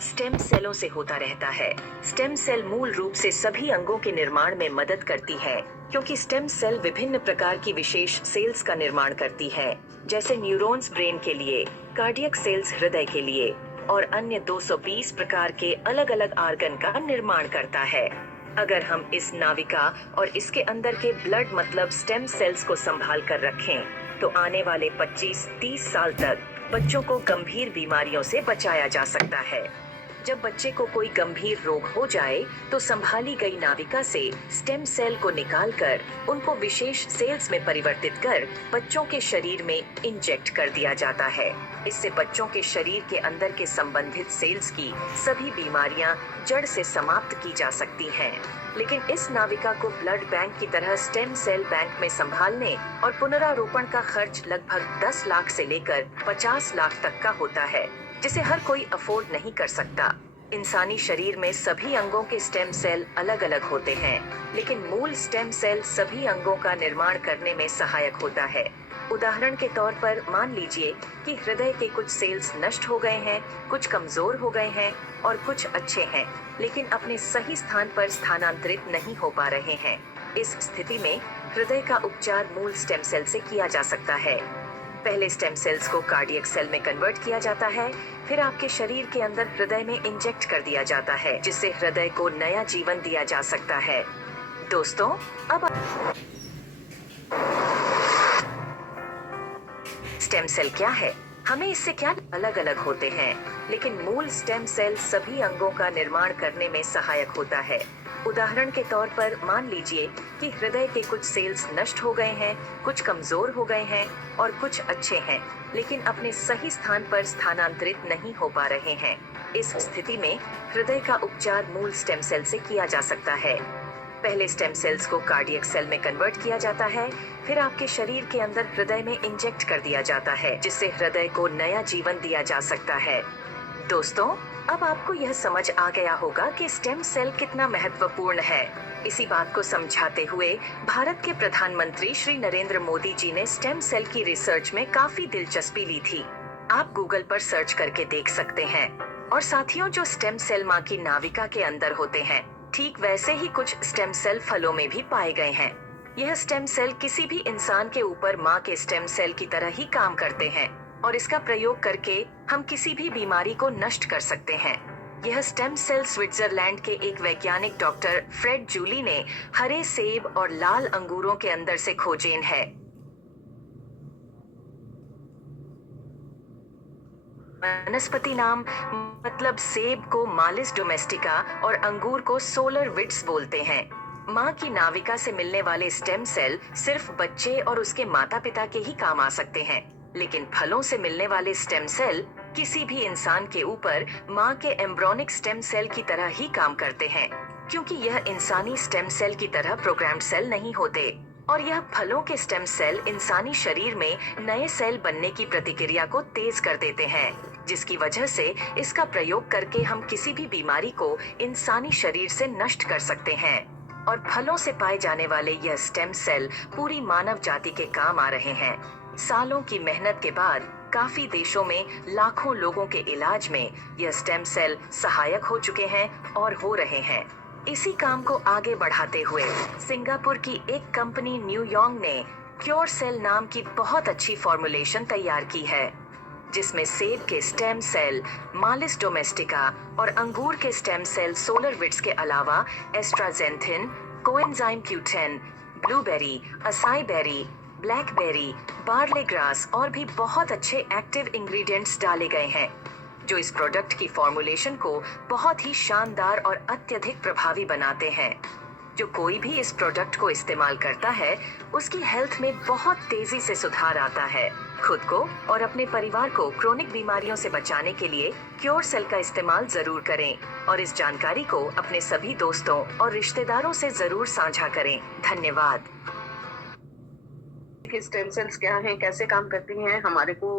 Stem सेलों से होता रहता है। स्टेम सेल मूल रूप से सभी अंगों के निर्माण में मदद करती है, क्योंकि स्टेम सेल विभिन्न प्रकार की विशेष सेल्स का निर्माण करती है, जैसे न्यूरॉन्स ब्रेन के लिए, कार्डियक सेल्स हृदय के लिए और अन्य 220 प्रकार के अलग अलग आर्गन का निर्माण करता है। अगर हम इस नाविका और इसके अंदर के ब्लड मतलब स्टेम सेल्स को संभाल कर रखें, तो आने वाले 25-30 साल तक बच्चों को गंभीर बीमारियों से बचाया जा सकता है। जब बच्चे को कोई गंभीर रोग हो जाए, तो संभाली गई नाविका से स्टेम सेल को निकालकर उनको विशेष सेल्स में परिवर्तित कर बच्चों के शरीर में इंजेक्ट कर दिया जाता है। इससे बच्चों के शरीर के अंदर के संबंधित सेल्स की सभी बीमारियां जड़ से समाप्त की जा सकती हैं। लेकिन इस नाविका को ब्लड बैंक की तरह स्टेम सेल बैंक में संभालने और पुनरारोपण का खर्च लगभग 10 लाख से लेकर 50 लाख तक का होता है, जिसे हर कोई अफोर्ड नहीं कर सकता। इंसानी शरीर में सभी अंगों के स्टेम सेल अलग अलग होते हैं, लेकिन मूल स्टेम सेल सभी अंगों का निर्माण करने में सहायक होता है। उदाहरण के तौर पर मान लीजिए कि हृदय के कुछ सेल्स नष्ट हो गए हैं, कुछ कमजोर हो गए हैं और कुछ अच्छे हैं, लेकिन अपने सही स्थान पर स्थानांतरित नहीं हो पा रहे हैं। इस स्थिति में हृदय का उपचार मूल स्टेम सेल से किया जा सकता है। पहले स्टेम सेल्स को कार्डियक सेल में कन्वर्ट किया जाता है, फिर आपके शरीर के अंदर हृदय में इंजेक्ट कर दिया जाता है, जिससे हृदय को नया जीवन दिया जा सकता है। दोस्तों, अब स्टेम सेल क्या है, हमें इससे क्या अलग अलग होते हैं, लेकिन मूल स्टेम सेल सभी अंगों का निर्माण करने में सहायक होता है। उदाहरण के तौर पर मान लीजिए कि हृदय के कुछ सेल्स नष्ट हो गए हैं, कुछ कमजोर हो गए हैं और कुछ अच्छे हैं, लेकिन अपने सही स्थान पर स्थानांतरित नहीं हो पा रहे हैं। इस स्थिति में हृदय का उपचार मूल स्टेम सेल से किया जा सकता है। पहले स्टेम सेल्स को कार्डियक सेल में कन्वर्ट किया जाता है, फिर आपके शरीर के अंदर हृदय में इंजेक्ट कर दिया जाता है, जिससे हृदय को नया जीवन दिया जा सकता है। दोस्तों, अब आपको यह समझ आ गया होगा कि स्टेम सेल कितना महत्वपूर्ण है। इसी बात को समझाते हुए भारत के प्रधानमंत्री श्री नरेंद्र मोदी जी ने स्टेम सेल की रिसर्च में काफी दिलचस्पी ली थी। आप गूगल पर सर्च करके देख सकते हैं। और साथियों, जो स्टेम सेल माँ की नाविका के अंदर होते हैं, ठीक वैसे ही कुछ स्टेम सेल फलों में भी पाए गए हैं। यह स्टेम सेल किसी भी इंसान के ऊपर माँ के स्टेम सेल की तरह ही काम करते हैं और इसका प्रयोग करके हम किसी भी बीमारी को नष्ट कर सकते हैं। यह स्टेम सेल स्विट्जरलैंड के एक वैज्ञानिक डॉक्टर फ्रेड जूली ने हरे सेब और लाल अंगूरों के अंदर से खोजेन है। वनस्पति नाम मतलब सेब को मालिस डोमेस्टिका और अंगूर को सोलर विट्स बोलते हैं। माँ की नाविका से मिलने वाले स्टेम सेल सिर्फ बच्चे और उसके माता पिता के ही काम आ सकते हैं, लेकिन फलों से मिलने वाले स्टेम सेल किसी भी इंसान के ऊपर माँ के एम्ब्रियोनिक स्टेम सेल की तरह ही काम करते हैं, क्योंकि यह इंसानी स्टेम सेल की तरह प्रोग्राम्ड सेल नहीं होते। और यह फलों के स्टेम सेल इंसानी शरीर में नए सेल बनने की प्रतिक्रिया को तेज कर देते हैं, जिसकी वजह से इसका प्रयोग करके हम किसी भी बीमारी को इंसानी शरीर से नष्ट कर सकते हैं। और फलों से पाए जाने वाले यह स्टेम सेल पूरी मानव जाति के काम आ रहे हैं। सालों की मेहनत के बाद काफी देशों में लाखों लोगों के इलाज में यह स्टेम सेल सहायक हो चुके हैं और हो रहे हैं। इसी काम को आगे बढ़ाते हुए सिंगापुर की एक कंपनी न्यूयॉन्ग ने क्योर सेल नाम की बहुत अच्छी फॉर्मुलेशन तैयार की है, जिसमें सेब के स्टेम सेल मालिस डोमेस्टिका और अंगूर के स्टेम सेल सोलर विट्स के अलावा astaxanthin, coenzyme Q10, blueberry, acai berry, blackberry, barley grass और भी बहुत अच्छे एक्टिव इंग्रेडिएंट्स डाले गए हैं, जो इस प्रोडक्ट की फॉर्मुलेशन को बहुत ही शानदार और अत्यधिक प्रभावी बनाते हैं। जो कोई भी इस प्रोडक्ट को इस्तेमाल करता है, उसकी हेल्थ में बहुत तेजी से सुधार आता है। खुद को और अपने परिवार को क्रोनिक बीमारियों से बचाने के लिए क्योर सेल का इस्तेमाल जरूर करें और इस जानकारी को अपने सभी दोस्तों और रिश्तेदारों से जरूर साझा करें। धन्यवाद। कि स्टेम सेल्स क्या हैं, कैसे काम करती हैं, हमारे को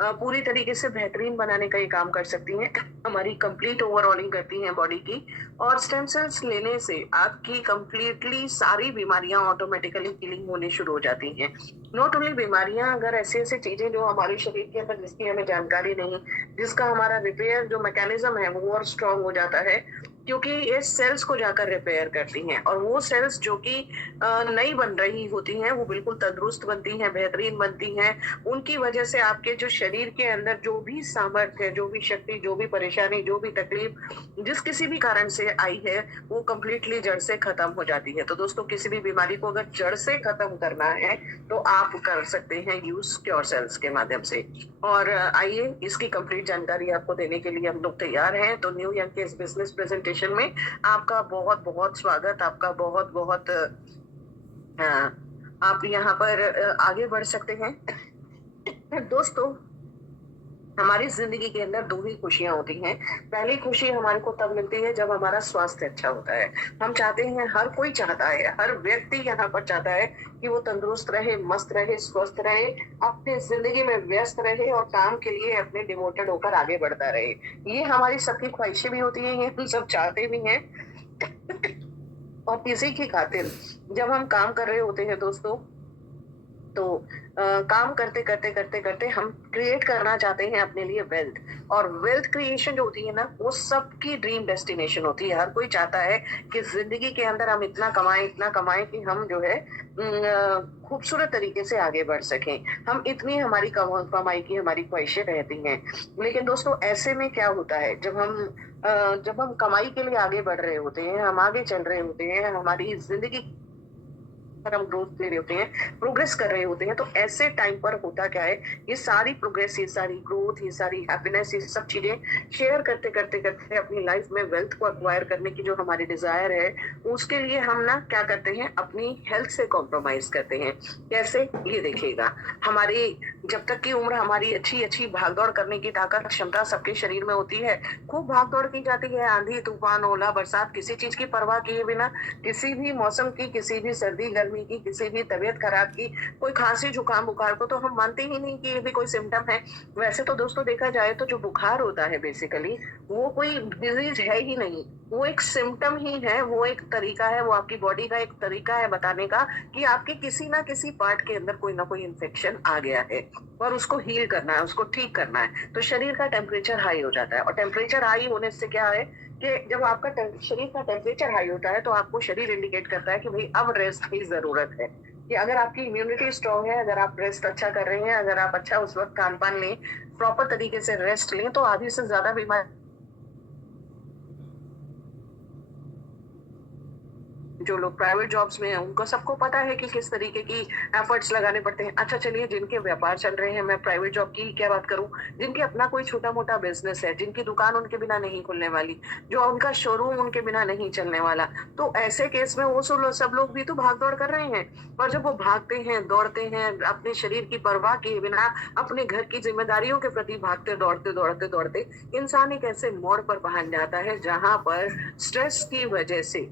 पूरी तरीके से बेहतरीन बनाने का ये काम कर सकती हैं। हमारी कंप्लीट ओवरऑलिंग करती हैं बॉडी की। और स्टेम सेल्स लेने से आपकी कंप्लीटली सारी बीमारियां ऑटोमेटिकली हीलिंग होने शुरू हो जाती हैं। नॉट ओनली बीमारियां, अगर ऐसी-ऐसी चीजें जो हमारे शरीर के अंदर जिसकी हमें जानकारी नहीं, जिसका हमारा रिपेयर जो मैकेनिज्म है वो और स्ट्रांग हो जाता है, क्योंकि ये सेल्स को जाकर रिपेयर करती हैं। और वो सेल्स जो कि नई बन रही होती हैं, वो बिल्कुल तंदुरुस्त बनती हैं, बेहतरीन बनती हैं। उनकी वजह से आपके जो शरीर के अंदर जो भी सामर्थ्य, जो भी शक्ति, जो भी परेशानी, जो भी तकलीफ जिस किसी भी कारण से आई है, वो कंप्लीटली जड़ से खत्म हो जाती है। तो दोस्तों, किसी भी बीमारी को अगर जड़ से खत्म करना है तो आप कर सकते हैं यूज क्योर सेल्स के माध्यम से। और आइए, इसकी कंप्लीट जानकारी आपको देने के लिए हम लोग तैयार हैं। तो न्यू यंग के इस बिजनेस प्रेजेंटेशन में आपका बहुत बहुत स्वागत, आपका बहुत बहुत आप यहाँ पर आगे बढ़ सकते हैं। दोस्तों, हमारी जिंदगी के अंदर 2 ही खुशियां होती हैं। पहली खुशी हमारे को तब मिलती है जब हमारा स्वास्थ्य अच्छा होता है। हम चाहते हैं, हर कोई चाहता है, हर व्यक्ति यहाँ पर चाहता है कि वो तंदुरुस्त रहे, मस्त रहे, स्वस्थ रहे, अपनी जिंदगी में व्यस्त रहे और काम के लिए अपने डिवोटेड होकर आगे बढ़ता रहे। ये हमारी सबकी ख्वाहिशें भी होती हैं, ये हम सब चाहते भी हैं। और इसी की खातिर जब हम काम कर रहे होते हैं दोस्तों, तो काम करते करते करते करते हम क्रिएट करना चाहते हैं अपने लिए वेल्थ। और वेल्थ क्रिएशन जो होती है ना, वो सबकी ड्रीम डेस्टिनेशन होती है। हर कोई चाहता है कि जिंदगी के अंदर हम इतना कमाएं कि हम जो है खूबसूरत तरीके से आगे बढ़ सकें। हम इतनी हमारी कमाई की हमारी ख्वाहिशें रहती हैं। लेकिन दोस्तों, ऐसे में क्या होता है, जब हम कमाई के लिए आगे बढ़ रहे होते हैं, हम आगे चल रहे होते हैं, हमारी जिंदगी पर हम ग्रोथ ले रहे होते हैं, प्रोग्रेस कर रहे होते हैं, तो ऐसे टाइम पर होता क्या है, ये सारी प्रोग्रेस, ये सारी ग्रोथ, ये सारी हैप्पीनेस, ये सब चीजें शेयर करते करते करते अपनी लाइफ में वेल्थ को एक्वायर करने की जो हमारी डिजायर है, उसके लिए हम ना क्या करते हैं, अपनी हेल्थ से कॉम्प्रोमाइज करते हैं। कैसे, ये देखिएगा, हमारी जब तक की उम्र हमारी अच्छी अच्छी भागदौड़ करने की ताकत, क्षमता सबके शरीर में होती है, खूब भागदौड़ की जाती है, आंधी तूफान ओला बरसात किसी चीज की परवाह किए बिना, किसी भी मौसम की, किसी भी सर्दी गर्मी की, किसी भी तबीयत खराब की, कोई खांसी जुकाम बुखार को तो हम मानते ही नहीं कि ये भी कोई सिम्टम है। वैसे तो दोस्तों देखा जाए तो जो बुखार होता है बेसिकली, वो कोई डिजीज है ही नहीं, वो एक सिम्टम ही है, वो एक तरीका है, वो आपकी बॉडी का एक तरीका है बताने का कि आपके किसी ना किसी पार्ट के अंदर कोई ना कोई इन्फेक्शन आ गया है और उसको हील करना है, उसको ठीक करना है। तो शरीर का टेम्परेचर हाई हो जाता है, और टेम्परेचर हाई होने से क्या है कि जब आपका शरीर का टेम्परेचर हाई होता है तो आपको शरीर इंडिकेट करता है कि भाई अब रेस्ट की जरूरत है। कि अगर आपकी इम्यूनिटी स्ट्रांग है, अगर आप रेस्ट अच्छा कर रहे हैं, अगर आप अच्छा उस वक्त खान पान लें, प्रॉपर तरीके से रेस्ट लें, तो आधी से ज्यादा बीमारी जो लोग प्राइवेट जॉब्स में हैं, उनको सबको पता है कि किस तरीके की एफर्ट्स लगाने पड़ते हैं। अच्छा चलिए, जिनके व्यापार चल रहे हैं, मैं प्राइवेट जॉब की क्या बात करूं, जिनके अपना कोई छोटा मोटा बिजनेस है, जिनकी दुकान उनके बिना नहीं खुलने वाली, जो उनका शोरूम उनके बिना नहीं चलने वाला, तो ऐसे केस में वो सब लोग भी तो भाग दौड़ कर रहे हैं। और जब वो भागते हैं, दौड़ते हैं, अपने शरीर की परवाह किए बिना, अपने घर की जिम्मेदारियों के प्रति भागते दौड़ते दौड़ते दौड़ते, इंसान एक ऐसे मोड़ पर पहुंच जाता है जहां पर स्ट्रेस की वजह से,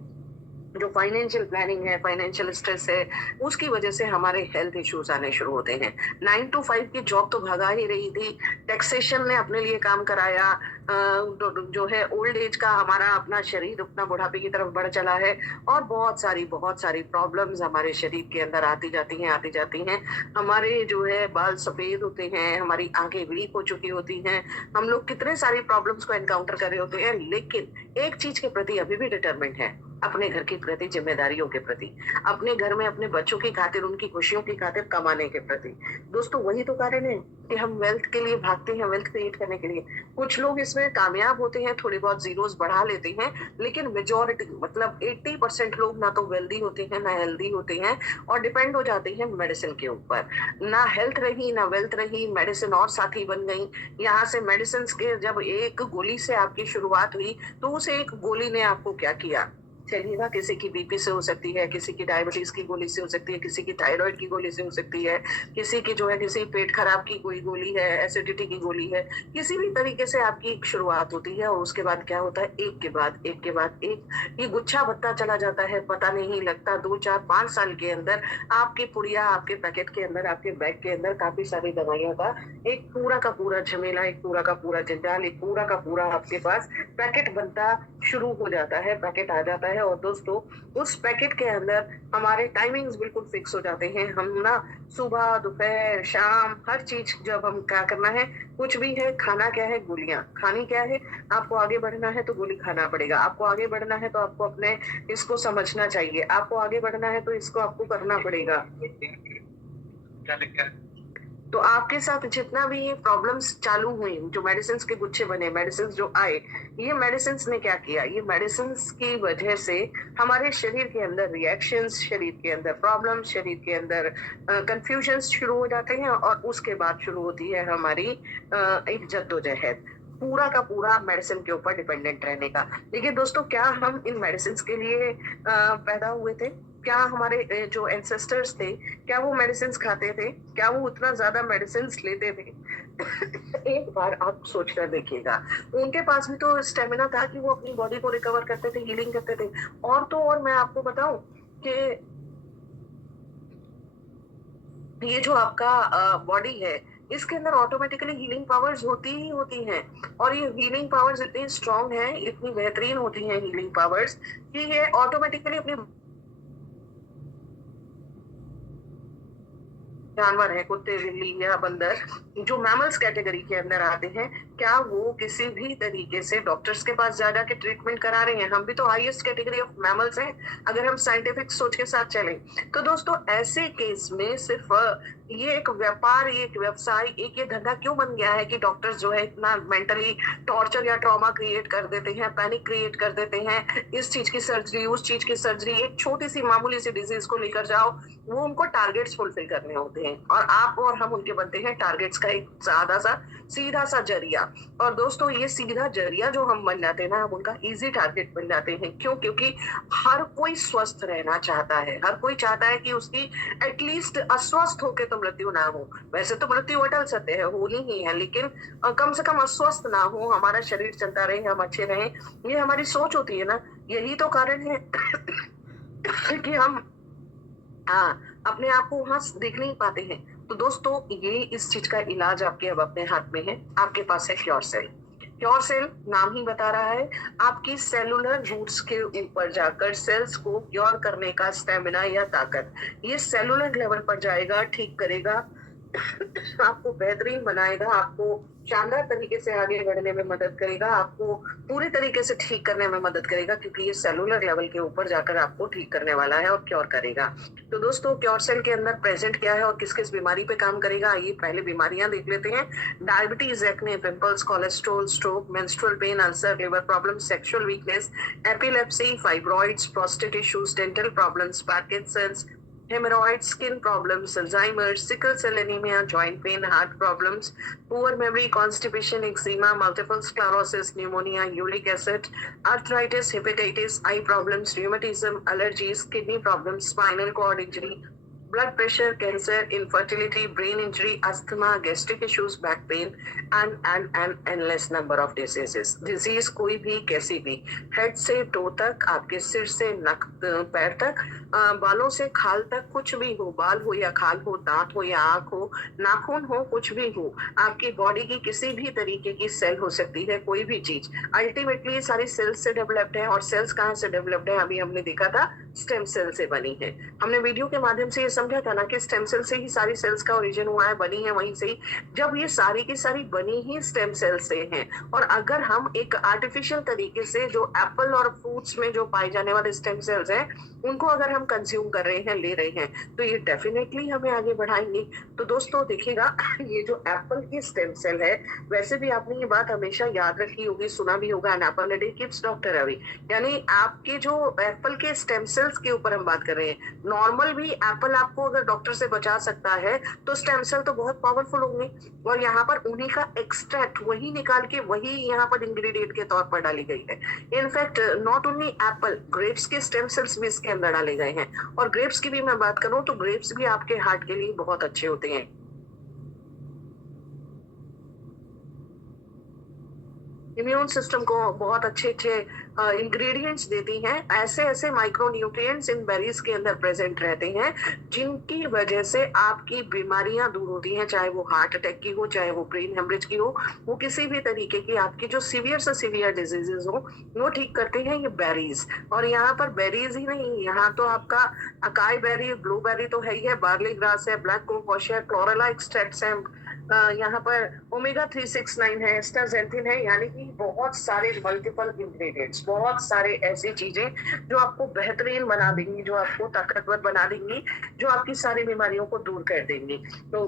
जो फाइनेंशियल प्लानिंग है, फाइनेंशियल स्ट्रेस है, उसकी वजह से हमारे हेल्थ इश्यूज आने शुरू होते हैं। 9 to 5 की जॉब तो भगा ही रही थी, टैक्सेशन ने अपने लिए काम कराया, जो है ओल्ड एज का हमारा अपना शरीर अपना बुढ़ापे की तरफ बढ़ चला है, और बहुत सारी प्रॉब्लम्स हमारे शरीर के अंदर आती जाती हैं। हमारे जो है बाल सफेद होते हैं, हमारी आंखें वीक हो चुकी होती हैं, हम लोग कितने सारी प्रॉब्लम्स को एनकाउंटर कर रहे होते हैं, लेकिन एक चीज के प्रति अभी भी डिटरमिन्ड है, अपने घर के प्रति, जिम्मेदारियों के प्रति, अपने घर में अपने बच्चों की खातिर, उनकी खुशियों की खातिर कमाने के प्रति। दोस्तों, वही तो कारण है कि हम वेल्थ के लिए भागते हैं, वेल्थ क्रिएट करने के लिए। कुछ लोग इसमें कामयाब होते हैं, थोड़ी बहुत जीरोस बढ़ा लेते हैं, लेकिन मेजोरिटी मतलब 80% लोग ना तो वेल्दी होते हैं, ना हेल्दी होते हैं, और डिपेंड हो जाते हैं मेडिसिन के ऊपर। ना हेल्थ रही, ना वेल्थ रही, मेडिसिन और साथी बन गई। यहाँ से मेडिसिन के जब एक गोली से आपकी शुरुआत हुई, तो उस एक गोली ने आपको क्या किया, चलिएगा, किसी की बीपी से हो सकती है, किसी की डायबिटीज की गोली से हो सकती है, किसी की थायराइड की गोली से हो सकती है, किसी की जो है किसी पेट खराब की कोई गोली है, एसिडिटी की गोली है। किसी भी तरीके से आपकी एक शुरुआत होती है और उसके बाद क्या होता है, एक के बाद एक के बाद एक ये गुच्छा बढ़ता चला जाता है, पता नहीं लगता। 2 4 5 साल के अंदर आपकी पुड़िया, आपके पैकेट के अंदर, आपके बैग के अंदर काफी सारी दवाइयों का एक पूरा का पूरा झमेला, एक पूरा का पूरा जंजाल, एक पूरा का पूरा आपके पास पैकेट बनता शुरू हो जाता है, पैकेट आ जाता है। और दोस्तों उस पैकेट के अंदर हमारे टाइमिंग्स बिल्कुल फिक्स हो जाते हैं। हम ना सुबह, दोपहर, शाम, हर चीज जब हम क्या करना है, कुछ भी है, खाना क्या है, गोलियां खानी क्या है। आपको आगे बढ़ना है तो गोली खाना पड़ेगा, आपको आगे बढ़ना है तो आपको अपने इसको समझना चाहिए, आपको आगे बढ़ना है तो इसको आपको करना पड़ेगा। तो आपके साथ जितना भी ये प्रॉब्लम्स चालू हुई, जो मेडिसिन के गुच्छे बने, मेडिसिन जो आए, ये मेडिसिन ने क्या किया, ये मेडिसिन की वजह से हमारे शरीर के अंदर रिएक्शंस, शरीर के अंदर प्रॉब्लम्स, शरीर के अंदर कंफ्यूजन शुरू हो जाते हैं और उसके बाद शुरू होती है हमारी एक जद्दोजहद, पूरा का पूरा मेडिसिन के ऊपर डिपेंडेंट रहने का। देखिए दोस्तों, क्या हम इन मेडिसिन के लिए पैदा हुए थे? क्या हमारे जो एंसेस्टर्स थे, क्या वो मेडिसिन खाते थे? क्या वो उतना ज्यादा मेडिसिन लेते थे? एक बार आप सोच कर देखिएगा, उनके पास भी तो स्टेमिना था कि वो अपनी बॉडी को रिकवर करते थे, हीलिंग करते थे। और तो और मैं आपको बताऊं कि ये जो आपका बॉडी है, इसके अंदर ऑटोमेटिकली हीलिंग पावर्स होती ही होती हैं। और ये हीलिंग पावर्स इतनी स्ट्रांग है, इतनी बेहतरीन होती हैं हीलिंग पावर्स, कि ये ऑटोमेटिकली अपनी जानवर है, कुत्ते, बिल्ली या बंदर, जो मैमल्स कैटेगरी के अंदर आते हैं, क्या वो किसी भी तरीके से डॉक्टर्स के पास जा के ट्रीटमेंट करा रहे हैं? हम भी तो हाईएस्ट कैटेगरी ऑफ मैमल्स हैं, अगर हम साइंटिफिक सोच के साथ चलें। तो दोस्तों ऐसे केस में सिर्फ ये एक व्यापार, ये एक व्यवसाय, एक ये धंधा क्यों बन गया है कि डॉक्टर्स जो है इतना मेंटली टॉर्चर या ट्रॉमा क्रिएट कर देते हैं, पैनिक क्रिएट कर देते हैं, इस चीज की सर्जरी, उस चीज की सर्जरी, एक छोटी सी मामूली सी डिजीज को लेकर जाओ, वो उनको टारगेट्स फुलफिल करने होते हैं और आप और हम उनके बनते हैं टारगेट्स का एक सादा सा सीधा सा जरिया। और दोस्तों ये सीधा जरिया जो हम बन जाते हैं ना, हम उनका इजी टारगेट बन जाते हैं। क्यों? क्योंकि हर कोई स्वस्थ रहना चाहता है, हर कोई चाहता है कि उसकी एटलीस्ट अस्वस्थ होके तो मृत्यु ना हो। वैसे तो मृत्यु अटल सत्य है, होनी ही है, लेकिन कम से कम अस्वस्थ ना हो, हमारा शरीर चलता रहे, हम अच्छे रहें, ये हमारी सोच होती है ना। यही तो कारण है कि हम अपने आप को वहां देख नहीं पाते हैं। तो दोस्तों ये इस चीज का इलाज आपके अब अपने हाथ में है, आपके पास है क्योर सेल। क्योर सेल नाम ही बता रहा है, आपकी सेलुलर रूट्स के ऊपर जाकर सेल्स को क्योर करने का स्टेमिना या ताकत, ये सेलुलर लेवल पर जाएगा, ठीक करेगा, आपको बेहतरीन बनाएगा, आपको शानदार तरीके से आगे बढ़ने में मदद करेगा, आपको पूरी तरीके से ठीक करने में मदद करेगा, क्योंकि ये सेलुलर लेवल के ऊपर जाकर आपको ठीक करने वाला है और क्योर करेगा। तो दोस्तों क्योर सेल के अंदर प्रेजेंट क्या है और किस किस बीमारी पे काम करेगा, आइए पहले बीमारियां देख लेते हैं। Diabetes, acne, pimples, cholesterol, stroke, menstrual pain, ulcer, liver problem, sexual weakness, epilepsy, fibroids, prostate issues, dental problems, Parkinson's, hemorrhoids, skin problems, Alzheimer's, sickle cell anemia, joint pain, heart problems, poor memory, constipation, eczema, multiple sclerosis, pneumonia, uric acid, arthritis, hepatitis, eye problems, rheumatism, allergies, kidney problems, spinal cord injury, blood pressure, cancer, infertility, brain injury, asthma, gastric issues, back pain, and endless number of diseases. Disease कोई भी कैसी भी, head से to तक, आपके सिर से नक पैर तक, बालों से खाल तक, कुछ भी हो, बाल हो या खाल हो, दांत हो या आंख हो, नाखून हो, कुछ भी हो, आपकी बॉडी की किसी भी तरीके की सेल हो सकती है, कोई भी चीज। अल्टीमेटली सारी सेल्स से डेवलप्ड है। और सेल्स कहाँ से डेवलप्ड है? अभी हमने देखा था स्टेम सेल से बनी है। हमने वीडियो के माध्यम से ये समझा था ना कि स्टेम सेल से ही सारी सेल्स का ओरिजिन हुआ है, बनी है वहीं से ही। जब ये सारी की सारी बनी ही स्टेम सेल से हैं, और अगर हम एक आर्टिफिशियल तरीके से जो एप्पल और फ्रूट्स में जो पाए जाने वाले स्टेम सेल्स हैं, उनको अगर हम कंज्यूम कर रहे हैं, ले रहे हैं, तो ये डेफिनेटली हमें आगे बढ़ाएंगे। तो दोस्तों देखिएगा, ये जो एप्पल की स्टेम सेल है, वैसे भी आपने ये बात हमेशा याद रखी होगी, सुना भी होगा, an apple a day keeps doctor away. यानी आपके जो एप्पल के स्टेम सेल्स के ऊपर हम बात कर रहे हैं। नॉर्मल भी एप्पल आप आपको अगर डॉक्टर से बचा सकता है तो स्टेम सेल तो बहुत पावरफुल होंगे, और यहाँ पर उन्हीं का एक्सट्रैक्ट वही निकाल के वही यहाँ पर इंग्रेडिएंट के तौर पर डाली गई है। In fact not only Apple, grapes के स्टेम सेल्स भी इसके अंदर डाले गए हैं। और ग्रेप्स की भी मैं बात करूं तो ग्रेप्स भी आपके हार्ट के लिए बहुत अच्छे होते हैं। इम्यून सिस्टम को बहुत अच्छे अच्छे इंग्रेडिएंट्स देती हैं। ऐसे ऐसे माइक्रो न्यूट्रिएंट्स इन बेरीज के अंदर प्रेजेंट रहते हैं जिनकी वजह से आपकी बीमारियां दूर होती हैं, चाहे वो हार्ट अटैक की हो, चाहे वो ब्रेन हेमरेज की हो, वो किसी भी तरीके की आपकी जो सीवियर से सीवियर डिजीजेस हो वो ठीक करते हैं ये बेरीज। और यहाँ पर बेरीज ही नहीं, यहाँ तो आपका अकाई बेरी, ब्लूबेरी तो है ही है, बार्ली ग्रास है, ब्लैक कोकोश है, क्लोरेला एक्सट्रैक्ट्स है, यहाँ पर ओमेगा 369 है, एस्टाजेंथिन है, यानी कि बहुत सारे मल्टीपल इंग्रेडिएंट्स, बहुत सारे ऐसी चीजें जो आपको बेहतरीन बना देंगी, जो आपको ताकतवर बना देंगी, जो आपकी सारी बीमारियों को दूर कर देंगी। तो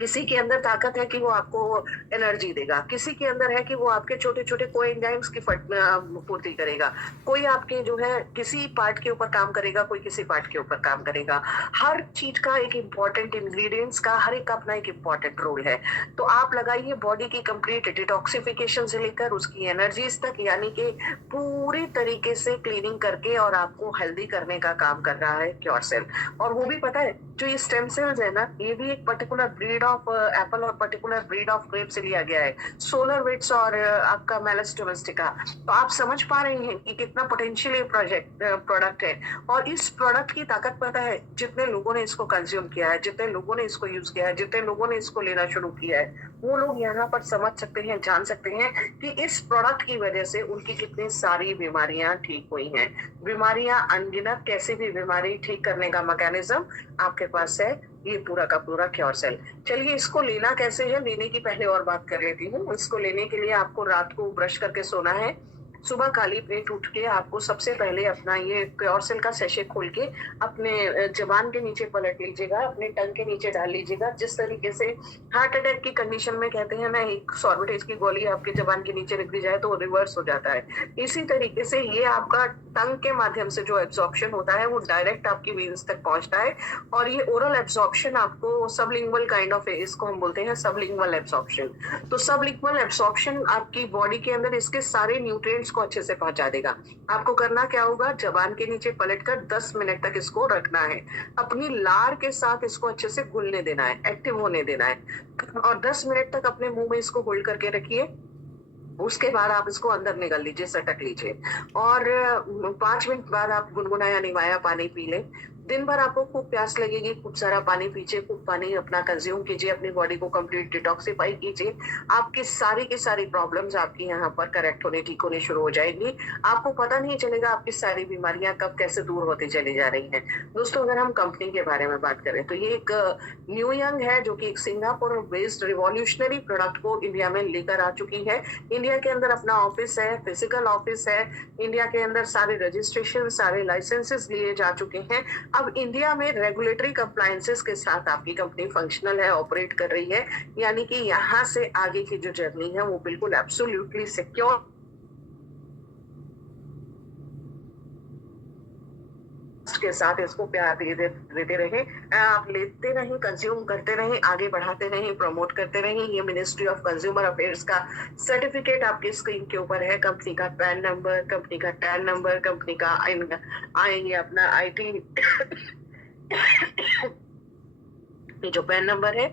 किसी के अंदर ताकत है कि वो आपको एनर्जी देगा, किसी के अंदर है कि वो आपके छोटे छोटे कोएंजाइम्स की पूर्ति करेगा, कोई आपके जो है किसी पार्ट के ऊपर काम करेगा, कोई किसी पार्ट के ऊपर काम करेगा। हर चीज का एक इम्पोर्टेंट इंग्रेडिएंट्स का हर एक का अपना एक इम्पोर्टेंट रोल है। तो आप लगाइए बॉडी की कंप्लीट डिटॉक्सिफिकेशन से लेकर उसकी एनर्जीज तक, यानी कि पूरी तरीके से क्लीनिंग करके और आपको हेल्दी करने का काम कर रहा है क्योर सेल। और वो भी पता है जो ये स्टेम सेल्स है ना, ये भी एक पर्टिकुलर ब्रीड ऑफ एप्पल और पर्टिकुलर ब्रीड ऑफ ग्रेप से लिया गया है, सोलर विट्स और आपका मेलस डोमेस्टिका। तो आप समझ पा रहे हैं कि कितना पोटेंशियल ये प्रोडक्ट है। और इस प्रोडक्ट की ताकत पता है, जितने लोगों ने इसको कंज्यूम किया है, जितने लोगों ने इसको यूज किया है, जितने लोगों ने इसको लेना शुरू किया है, वो लोग यहाँ पर समझ सकते हैं, जान सकते हैं कि इस प्रोडक्ट की वजह से उनकी कितनी सारी बीमारियां ठीक हुई हैं। बीमारियां अनगिनत, कैसे भी बीमारी ठीक करने का मैकेनिज्म आपके पास है, ये पूरा का पूरा क्योर सेल। चलिए इसको लेना कैसे है, लेने की पहले और बात कर लेती हूँ। इसको लेने के लिए आपको रात को ब्रश करके सोना है। सुबह खाली पेट उठ के आपको सबसे पहले अपना ये क्योर सेल का सैशे खोल के अपने जबान के नीचे पलट लीजिएगा, अपने टंग के नीचे डाल लीजिएगा। जिस तरीके से हार्ट अटैक की कंडीशन में कहते हैं ना, एक सॉर्बिटेज की गोली आपके जबान के नीचे रख दी जाए तो रिवर्स हो जाता है, इसी तरीके से ये आपका टंग के माध्यम से जो एब्जॉर्प्शन होता है वो डायरेक्ट आपकी वेन्स तक पहुंचता है। और ये ओरल एब्जॉर्प्शन आपको सबलिंगुअल काइंड ऑफ, इसको हम बोलते हैं सबलिंगुअल एब्जॉर्प्शन। तो सबलिंगुअल एब्जॉर्प्शन आपकी बॉडी के अंदर इसके सारे न्यूट्रिएंट्स को अच्छे से पहुंचा देगा। आपको करना क्या होगा, जबान के नीचे पलटकर 10 मिनट तक इसको रखना है, अपनी लार के साथ इसको अच्छे से घुलने देना है, एक्टिव होने देना है, और 10 मिनट तक अपने मुंह में इसको होल्ड करके रखिए। उसके बाद आप इसको अंदर निकाल लीजिए, सटक लीजिए, और 5 मिनट बाद आप गुनगुनाया निवाया पानी पी लें। दिन भर आपको खूब प्यास लगेगी, खूब सारा पानी पीजिए, खूब पानी अपना कंज्यूम कीजिए, अपनी बॉडी को कंप्लीट डिटॉक्सिफाई कीजिए। आपकी सारी की सारी प्रॉब्लम्स आपकी यहाँ पर करेक्ट होने, ठीक होने शुरू हो जाएंगी। आपको पता नहीं चलेगा आपकी सारी बीमारियां कब कैसे दूर होती चली जा रही हैं। दोस्तों, अगर हम कंपनी के बारे में बात करें तो ये एक न्यू यंग है जो कि एक सिंगापुर बेस्ड रिवॉल्यूशनरी प्रोडक्ट को इंडिया में लेकर आ चुकी है। इंडिया के अंदर अपना ऑफिस है, फिजिकल ऑफिस है, इंडिया के अंदर सारे रजिस्ट्रेशन, सारे लाइसेंसेस लिए जा चुके हैं। अब इंडिया में रेगुलेटरी कंप्लायंसेस के साथ आपकी कंपनी फंक्शनल है, ऑपरेट कर रही है, यानी कि यहाँ से आगे की जो जर्नी है वो बिल्कुल एब्सोल्युटली सिक्योर के साथ इसको प्यार देते रहे, आप लेते रहें, कंज्यूम करते रहें, आगे बढ़ाते रहें, प्रमोट करते रहें। ये मिनिस्ट्री ऑफ कंज्यूमर अफेयर्स का सर्टिफिकेट आपकी स्क्रीन के ऊपर है, कंपनी का पैन नंबर, कंपनी का टैन नंबर, कंपनी का आएंगे अपना IT ये जो पैन नंबर है,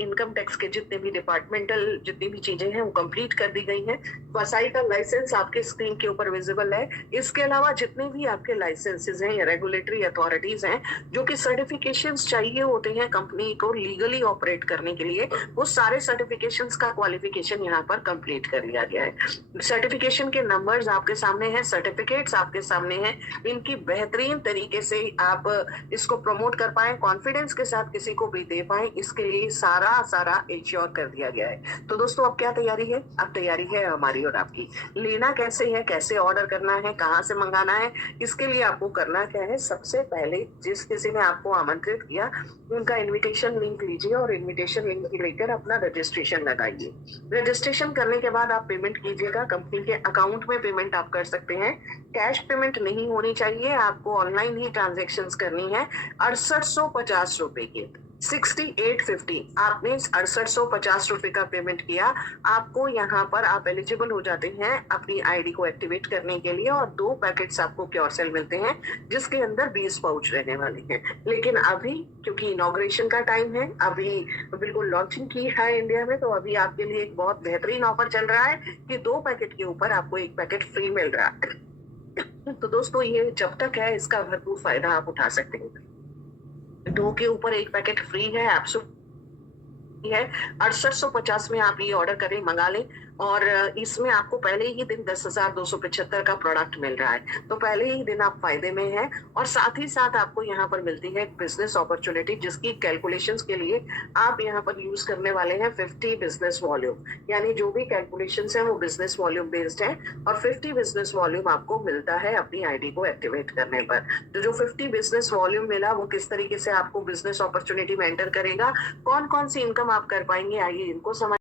इनकम टैक्स के जितने भी डिपार्टमेंटल जितनी भी चीजें हैं वो कंप्लीट कर दी गई हैं। वसाई का लाइसेंस आपके स्क्रीन के ऊपर विजिबल है। इसके अलावा जितने भी आपके लाइसेंसेस हैं या रेगुलेटरी अथॉरिटीज हैं जो कि सर्टिफिकेशंस चाहिए होते हैं कंपनी को लीगली ऑपरेट करने के लिए, वो सारे सर्टिफिकेशंस का क्वालिफिकेशन यहाँ पर कंप्लीट कर लिया गया है। सर्टिफिकेशन के नंबर्स आपके सामने हैं, सर्टिफिकेट्स आपके सामने हैं। इनकी बेहतरीन तरीके से आप इसको प्रमोट कर पाए, कॉन्फिडेंस के साथ किसी को भी दे पाए, इसके लिए सारा इंश्योर कर दिया गया है। तो दोस्तों अब क्या तैयारी है? अब तैयारी है हमारी और आपकी। लेना कैसे है, कैसे ऑर्डर करना है, कहाँ से मंगाना है, इसके लिए आपको करना क्या है? सबसे पहले जिस किसी ने आपको आमंत्रित किया उनका इनविटेशन लिंक लीजिए और इनविटेशन लिंक लेकर अपना रजिस्ट्रेशन लगाइए। रजिस्ट्रेशन करने के बाद आप पेमेंट कीजिएगा। कंपनी के अकाउंट में पेमेंट आप कर सकते हैं। कैश पेमेंट नहीं होनी चाहिए, आपको ऑनलाइन ही ट्रांजेक्शन करनी है। 6850 रुपए की 6850 आपने 6850 रुपए का पेमेंट किया। आपको यहाँ पर आप एलिजिबल हो जाते हैं अपनी आईडी को एक्टिवेट करने के लिए और 2 पैकेट्स आपको क्योरसेल मिलते हैं जिसके अंदर 20 पाउच रहने वाले हैं। लेकिन अभी क्योंकि इनॉग्रेशन का टाइम है, अभी बिल्कुल लॉन्चिंग की है इंडिया में, तो अभी आपके लिए एक बहुत बेहतरीन ऑफर चल रहा है कि 2 पैकेट के ऊपर आपको 1 पैकेट फ्री मिल रहा है। तो दोस्तों ये जब तक है इसका भरपूर फायदा आप उठा सकते हैं। 2 के ऊपर 1 पैकेट फ्री है, है 6850 में आप ये ऑर्डर करें, मंगा लें और इसमें आपको पहले ही दिन 10,275 का प्रोडक्ट मिल रहा है। तो पहले ही दिन आप फायदे में हैं और साथ ही साथ आपको यहाँ पर मिलती है बिजनेस अपॉर्चुनिटी जिसकी कैलकुलेशंस के लिए आप यहाँ पर यूज करने वाले हैं 50 बिजनेस वॉल्यूम। यानी जो भी कैलकुलेशंस है वो बिजनेस वॉल्यूम बेस्ड है और 50 बिजनेस वॉल्यूम आपको मिलता है अपनी आईडी को एक्टिवेट करने पर। तो जो 50 बिजनेस वॉल्यूम मिला वो किस तरीके से आपको बिजनेस अपॉर्चुनिटी में एंटर करेगा, कौन कौन सी इनकम आप कर पाएंगे, आइए इनको समझ